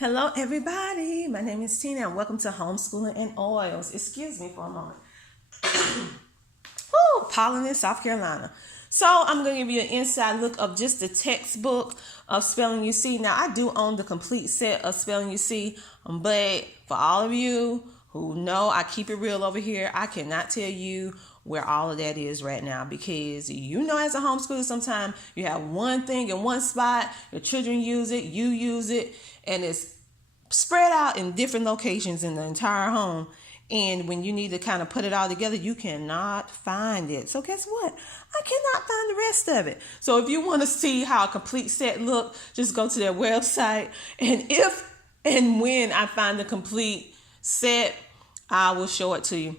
Hello, everybody. My name is Tina, and welcome to Homeschooling and Oils. Excuse me for a moment. Woo, pollen in South Carolina. So I'm going to give you an inside look of just the textbook of Spelling You See. Now, I do own the complete set of Spelling You See, but for all of you who know I keep it real over here, I cannot tell you where all of that is right now, because as a homeschooler, sometimes you have one thing in one spot, your children use it, you use it, and it's spread out in different locations in the entire home. And when you need to kind of put it all together, you cannot find it. So guess what? I cannot find the rest of it. So if you want to see how a complete set look, just go to their website. And if and when I find the complete set, I will show it to you.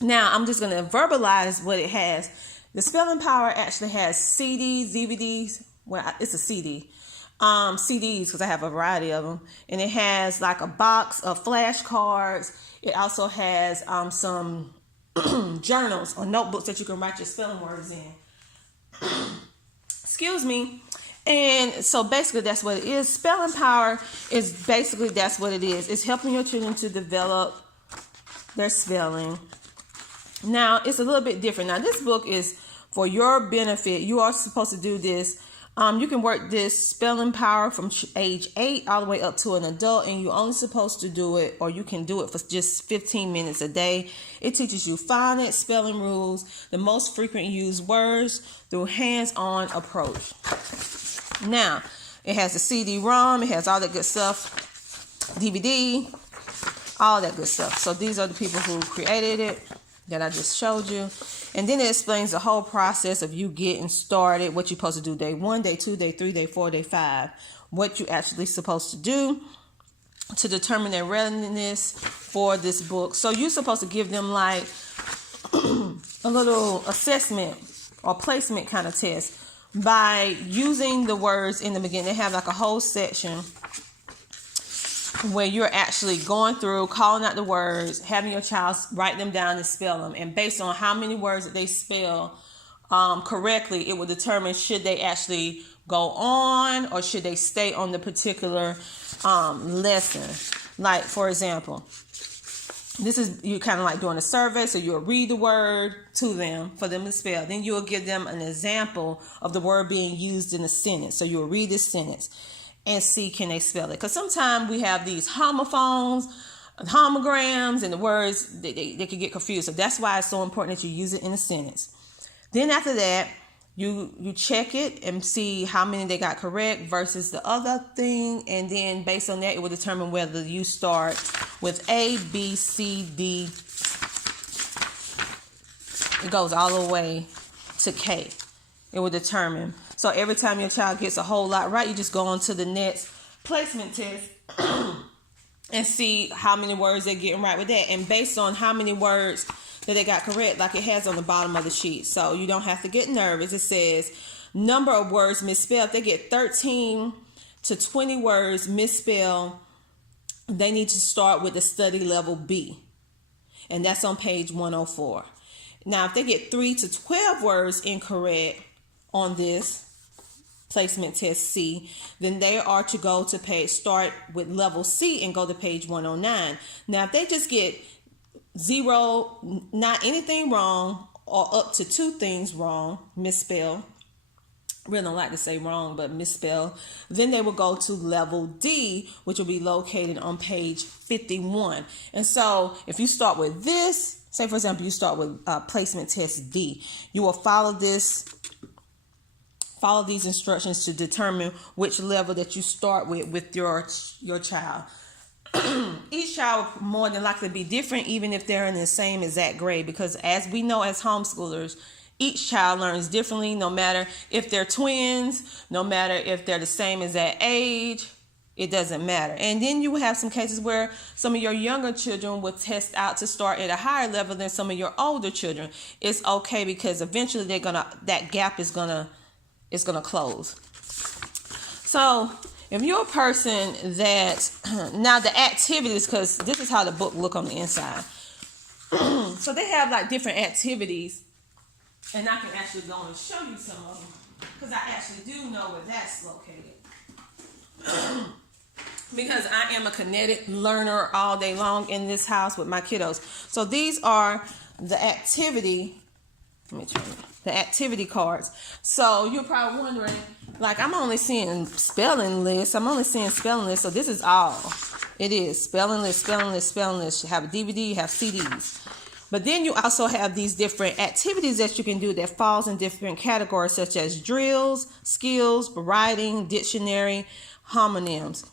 Now, I'm just going to verbalize what it has. The Spelling Power actually has CDs, DVDs. Well, it's a CD. CDs, because I have a variety of them. And it has like a box of flashcards. It also has some journals or notebooks that you can write your spelling words in. Excuse me. And so basically that's what it is. Spelling Power is basically that's what it is. It's helping your children to develop their spelling. Now, it's a little bit different. Now, this book is for your benefit. You are supposed to do this. You can work this Spelling Power from age 8 all the way up to an adult, and you're only supposed to do it, or you can do it for just 15 minutes a day. It teaches you phonics, spelling rules, the most frequent used words through hands-on approach. Now, it has the CD-ROM, it has all that good stuff, DVD, all that good stuff. So these are the people who created it that I just showed you. And then it explains the whole process of you getting started, what you're supposed to do day 1, day 2, day 3, day 4, day 5, what you're actually supposed to do to determine their readiness for this book. So you're supposed to give them like a little assessment or placement kind of test by using the words in the beginning. They have like a whole section where you're actually going through, calling out the words, having your child write them down and spell them. And based on how many words that they spell correctly, it will determine should they actually go on or should they stay on the particular lesson. Like, for example, this is you kind of like doing a survey. So you'll read the word to them for them to spell. Then you'll give them an example of the word being used in a sentence. So you'll read this sentence and see can they spell it. Because sometimes we have these homophones, homograms, and the words, they can get confused. So that's why it's so important that you use it in a sentence. Then after that, you check it and see how many they got correct versus the other thing. And then based on that, it will determine whether you start with A, B, C, D. It goes all the way to K. It will determine. So every time your child gets a whole lot right, you just go on to the next placement test and see how many words they're getting right with that. And based on how many words that they got correct, like it has on the bottom of the sheet. So you don't have to get nervous. It says number of words misspelled. If they get 13 to 20 words misspelled, they need to start with the study level B. And that's on page 104. Now, if they get 3 to 12 words incorrect on this placement test C, then they are to go to start with level C and go to page 109. Now, if they just get 0, not anything wrong, or up to 2 things wrong, misspell, really don't like to say wrong, but misspell, then they will go to level D, which will be located on page 51. And so if you start with this, say for example, you start with placement test D, you will follow these instructions to determine which level that you start with your child. Each child will more than likely be different, even if they're in the same exact grade, because as we know as homeschoolers, each child learns differently, no matter if they're twins, no matter if they're the same exact age, it doesn't matter. And then you have some cases where some of your younger children will test out to start at a higher level than some of your older children. It's okay, because eventually that gap is gonna close. So if you're a person that, now the activities, because this is how the book look on the inside. So they have like different activities, and I can actually go and show you some of them, because I actually do know where that's located. because I am a kinetic learner all day long in this house with my kiddos. So these are the activity, the activity cards. So you're probably wondering, like, I'm only seeing spelling lists. So this is all it is. Spelling list. You have a DVD, you have CDs. But then you also have these different activities that you can do that falls in different categories, such as drills, skills, writing, dictionary, homonyms.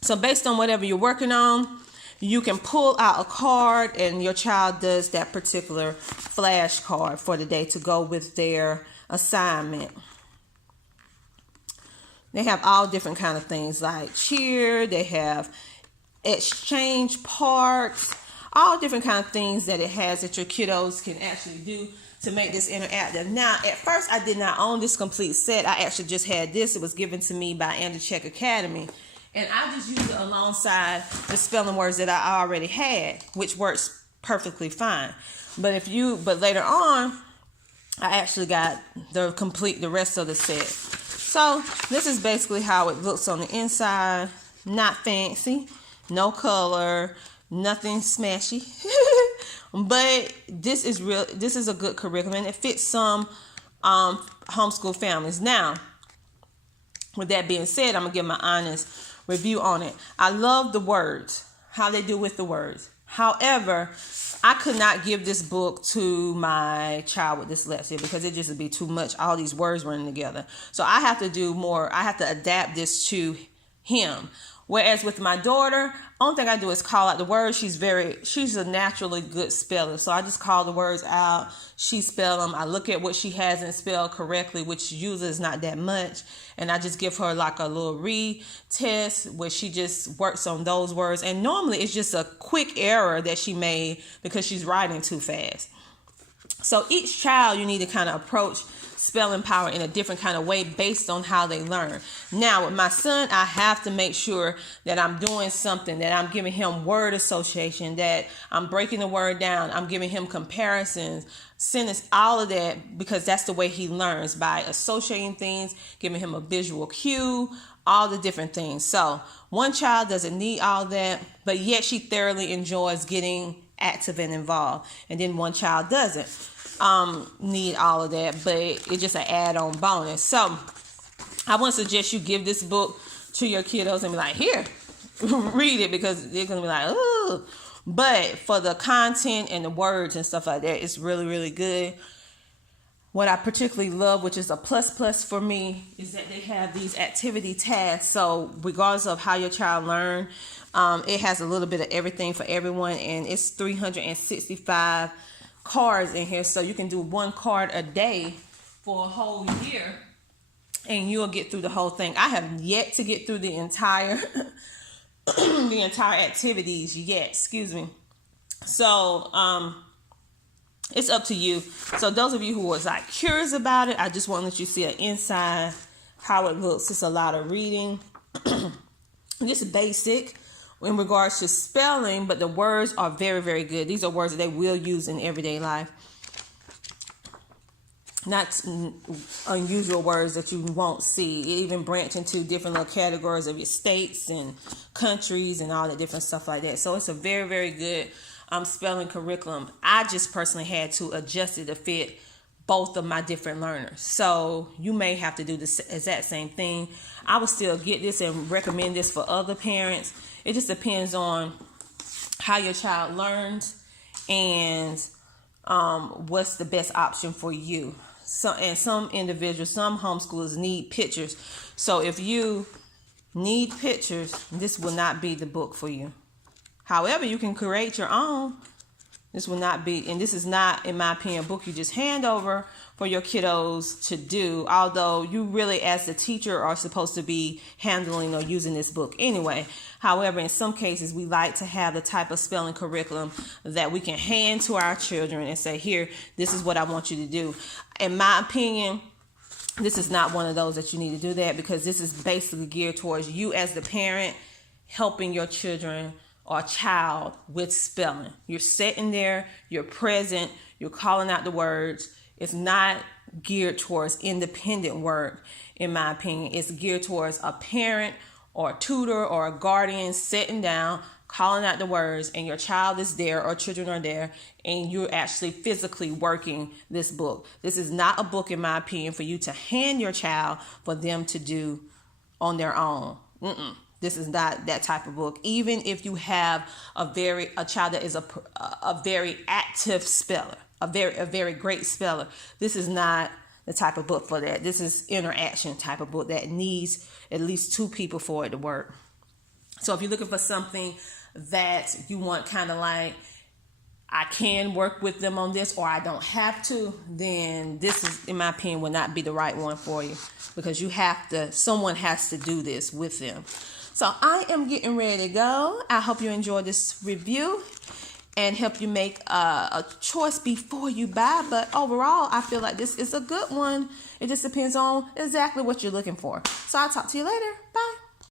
So based on whatever you're working on, you can pull out a card and your child does that particular flashcard for the day to go with their assignment. They have all different kind of things like cheer, they have exchange parts, all different kind of things that it has that your kiddos can actually do to make this interactive. Now, at first, I did not own this complete set. I actually just had this. It was given to me by Check Academy. And I just used it alongside the spelling words that I already had, which works perfectly fine. But later on, I actually got the rest of the set. So this is basically how it looks on the inside. Not fancy, no color, nothing smashy. But this is real. This is a good curriculum, and it fits some homeschool families. Now, with that being said, I'm gonna give my honest review on it. I love the words, how they do with the words. However, I could not give this book to my child with dyslexia because it just would be too much, all these words running together. So I have to do more. I have to adapt this to him. Whereas with my daughter, only thing I do is call out the words. She's a naturally good speller. So I just call the words out. She spell them. I look at what she hasn't spelled correctly, which usually is not that much. And I just give her like a little retest where she just works on those words. And normally it's just a quick error that she made because she's writing too fast. So each child you need to kind of approach spelling power in a different kind of way based on how they learn. Now with my son, I have to make sure that I'm doing something, that I'm giving him word association, that I'm breaking the word down, I'm giving him comparisons, sentence, all of that, because that's the way he learns, by associating things, giving him a visual cue, all the different things. So one child doesn't need all that, but yet she thoroughly enjoys getting active and involved. And then one child doesn't need all of that, but it's just an add-on bonus. So I want to suggest you give this book to your kiddos and be like, here, read it, because they're going to be like, oh. But for the content and the words and stuff like that, it's really, really good. What I particularly love, which is a plus for me, is that they have these activity tasks. So regardless of how your child learns, it has a little bit of everything for everyone, and it's 365 cards in here. So you can do one card a day for a whole year, and you'll get through the whole thing. I have yet to get through the entire the entire activities yet. Excuse me. So it's up to you. So those of you who was like curious about it, I just want to let you see an inside how it looks. It's a lot of reading. This is basic in regards to spelling, but the words are very, very good. These are words that they will use in everyday life. Not unusual words that you won't see. It even branch into different little categories of your states and countries and all that different stuff like that. So it's a very, very good spelling curriculum. I just personally had to adjust it to fit both of my different learners. So you may have to do the exact same thing. I would still get this and recommend this for other parents. It just depends on how your child learns and what's the best option for you. And some individuals, some homeschoolers need pictures. So if you need pictures, this will not be the book for you. However, you can create your own. This will not be, and this is not, in my opinion, a book you just hand over for your kiddos to do, although you really, as the teacher, are supposed to be handling or using this book anyway. However, in some cases, we like to have the type of spelling curriculum that we can hand to our children and say, here, this is what I want you to do. In my opinion, this is not one of those that you need to do that, because this is basically geared towards you as the parent helping your children or child with spelling. You're sitting there, you're present, you're calling out the words. It's not geared towards independent work, in my opinion. It's geared towards a parent or a tutor or a guardian sitting down, calling out the words, and your child is there or children are there, and you're actually physically working this book. This is not a book, in my opinion, for you to hand your child for them to do on their own. This is not that type of book. Even if you have a child that is a very active speller, a very great speller, this is not the type of book for that. This is interaction type of book that needs at least 2 people for it to work. So if you're looking for something that you want kind of like, I can work with them on this or I don't have to, then this is, in my opinion, will not be the right one for you, because someone has to do this with them. So I am getting ready to go. I hope you enjoyed this review and help you make a choice before you buy. But overall, I feel like this is a good one. It just depends on exactly what you're looking for. So I'll talk to you later. Bye.